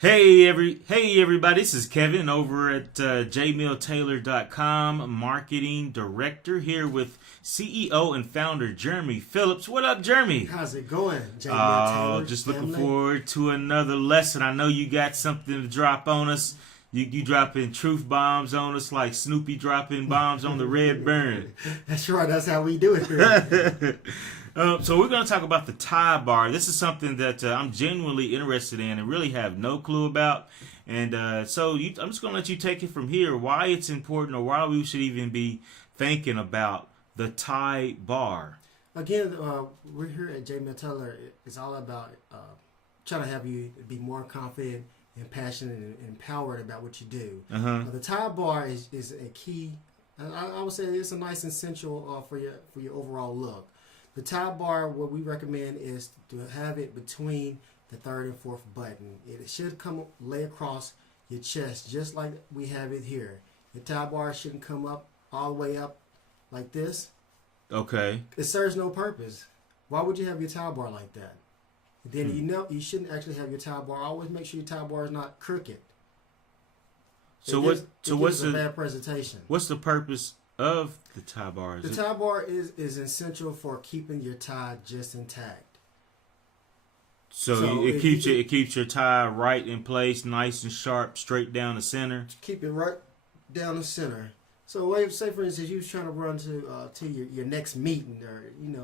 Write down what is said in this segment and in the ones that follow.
Hey everybody, this is Kevin over at jmilltaylor.com, marketing director here with CEO and founder Jeremy Phillips. What up, Jeremy? How's it going, J. Mill Taylor? Just family? looking forward to another lesson. I know you got something to drop on us. You dropping truth bombs on us like Snoopy dropping bombs on the red burn. That's right. That's how we do it here. So we're going to talk about the tie bar. This is something that I'm genuinely interested in and really have no clue about. And I'm just going to let you take it from here, why it's important or why we should even be thinking about the tie bar. Again, we're here at J. Mill Taylor. It's all about trying to have you be more confident and passionate and empowered about what you do. The tie bar is a key. I would say it's a nice essential for your overall look. The tie bar, what we recommend is to have it between the third and fourth button. It should lay across your chest just like we have it here. The tie bar shouldn't come up all the way up like this. Okay. It serves no purpose. Why would you have your tie bar like that? Then you shouldn't actually have your tie bar. Always make sure your tie bar is not crooked. What's a bad presentation? What's the purpose of the tie bar? The tie bar is essential for keeping your tie just intact. So it keeps your tie right in place, nice and sharp, straight down the center. Keep it right down the center. So say for instance you was trying to run to your next meeting, or you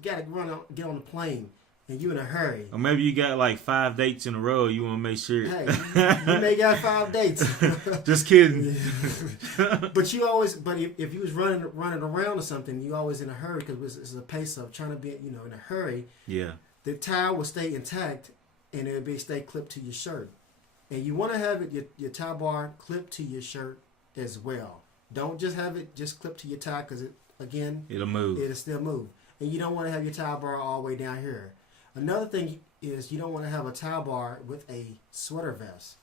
gotta get on the plane and you in a hurry. Or maybe you got like 5 dates in a row. You want to make sure. Hey, you may got 5 dates. Just kidding. But if you was running around or something, you always in a hurry because it's a pace of trying to be in a hurry. Yeah. The tie will stay intact and it'll stay clipped to your shirt. And you want to have your tie bar clipped to your shirt as well. Don't just have it just clipped to your tie because it'll move. It'll still move. And you don't want to have your tie bar all the way down here. Another thing is you don't want to have a tie bar with a sweater vest.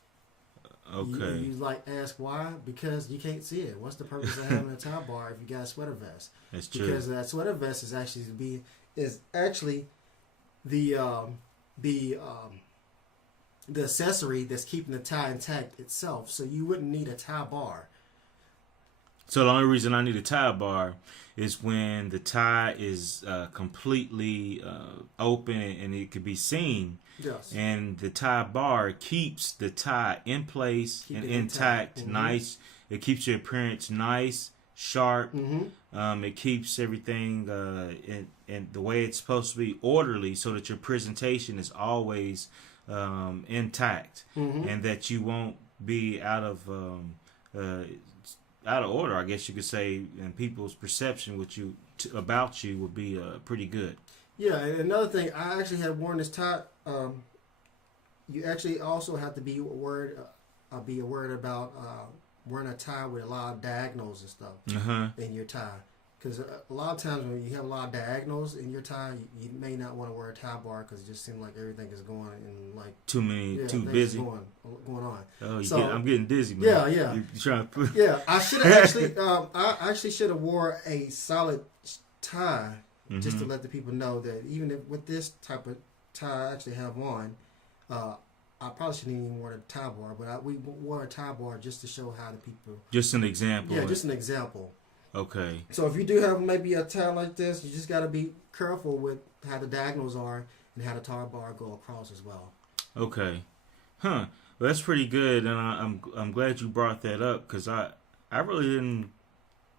Okay. You ask why? Because you can't see it. What's the purpose of having a tie bar if you got a sweater vest? That's true. Because that sweater vest is actually the accessory that's keeping the tie intact itself. So you wouldn't need a tie bar. So the only reason I need a tie bar is when the tie is completely open and it could be seen. Yes. And the tie bar keeps the tie in place and intact, Mm-hmm. nice. It keeps your appearance nice, sharp. Mm-hmm. It keeps everything in the way it's supposed to be, orderly, so that your presentation is always intact, mm-hmm. and that you won't be out of order, I guess you could say, and people's perception about you will be pretty good. Yeah, and another thing, I actually have worn this tie. You actually also have to be aware about wearing a tie with a lot of diagonals and stuff in your tie. Because a lot of times when you have a lot of diagonals in your tie, you may not want to wear a tie bar because it just seems like everything is going in too busy going on. Oh, I'm getting dizzy, man. Yeah. You trying to Yeah, I should have actually. I actually should have wore a solid tie just to let the people know that even with this type of tie I actually have on, I probably shouldn't even wear a tie bar, but we wore a tie bar just to show how the people. Just an example. Yeah, just an example. Okay. So if you do have maybe a tie like this, you just got to be careful with how the diagonals are and how the tie bar go across as well. Okay. Well, that's pretty good, and I'm glad you brought that up because I really didn't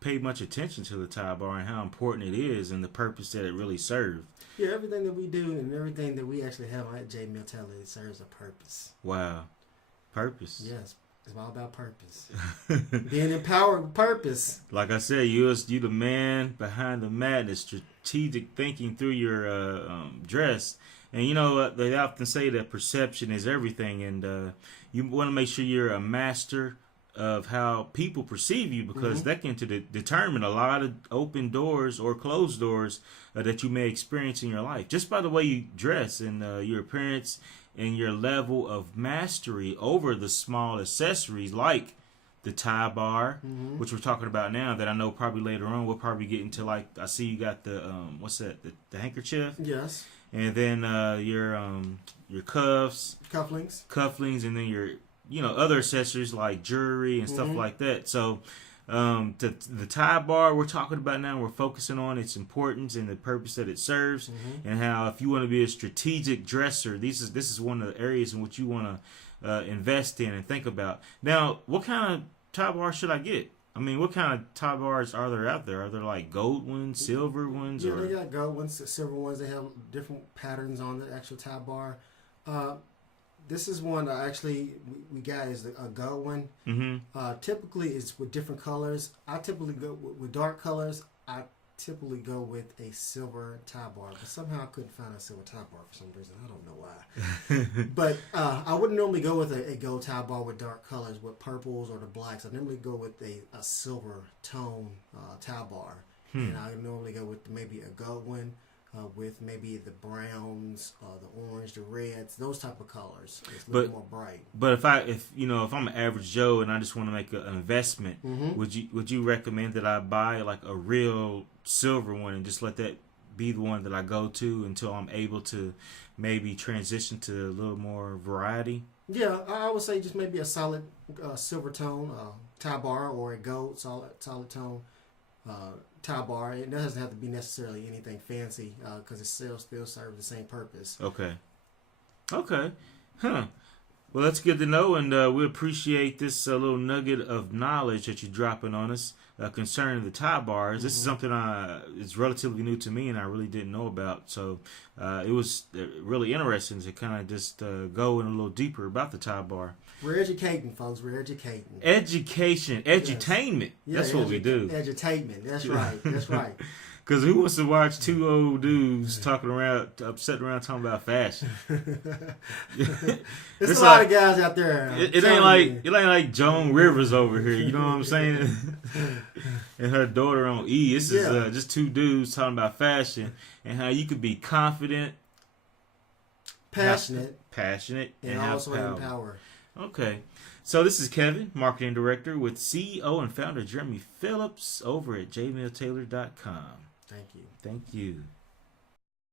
pay much attention to the tie bar and how important it is and the purpose that it really serves. Yeah, everything that we do and everything that we actually have at J. Mill Taylor, it serves a purpose. Wow. Purpose. Yes. It's all about purpose. Being empowered with purpose. Like I said, you the man behind the madness, strategic thinking through your dress. And they often say that perception is everything, and you want to make sure you're a master of how people perceive you, because that can determine a lot of open doors or closed doors that you may experience in your life, just by the way you dress and your appearance and your level of mastery over the small accessories like the tie bar, which we're talking about now, that I know probably later on we'll probably get into. Like, I see you got the what's that, the handkerchief? Yes. And then your your cuffs, cufflinks, and then your other accessories like jewelry and stuff like that. So the tie bar we're talking about now, we're focusing on its importance and the purpose that it serves, and how if you want to be a strategic dresser, this is one of the areas in which you want to invest in and think about. Now, what kind of tie bar should I get? I mean, what kind of tie bars are there out there? Are there like gold ones, silver ones? Yeah, they got gold ones, silver ones. They have different patterns on the actual tie bar. This is one that actually we got is a gold one. Typically, it's with different colors. I typically go with dark colors. I typically go with a silver tie bar, but somehow I couldn't find a silver tie bar for some reason. I don't know why. But I wouldn't normally go with a gold tie bar with dark colors, with purples or the blacks. I normally go with a silver tone tie bar, and I normally go with maybe a gold one with maybe the browns, the orange, the reds, those type of colors. It's a little more bright. But if I'm an average Joe and I just want to make an investment, would you recommend that I buy like a real silver one and just let that be the one that I go to until I'm able to maybe transition to a little more variety? Yeah, I would say just maybe a solid silver tone tie bar or a gold solid tone tie bar. It doesn't have to be necessarily anything fancy because it still serves the same purpose. Okay. Huh. Well, that's good to know, and we appreciate this little nugget of knowledge that you're dropping on us concerning the tie bars. This is something it's relatively new to me, and I really didn't know about. So it was really interesting to kind of just go in a little deeper about the tie bar. We're educating, folks. We're educating. Education, edutainment. Yes. That's what we do. Edutainment. That's right. That's right. Because who wants to watch two old dudes sitting around talking about fashion? There's a lot of guys out there. It ain't like Joan Rivers over here. You know what I'm saying? And her daughter on E. This is just two dudes talking about fashion and how you could be confident, passionate, and also empowered. Okay. So this is Kevin, Marketing Director with CEO and Founder Jeremy Phillips over at jmilltaylor.com. Thank you. Thank you.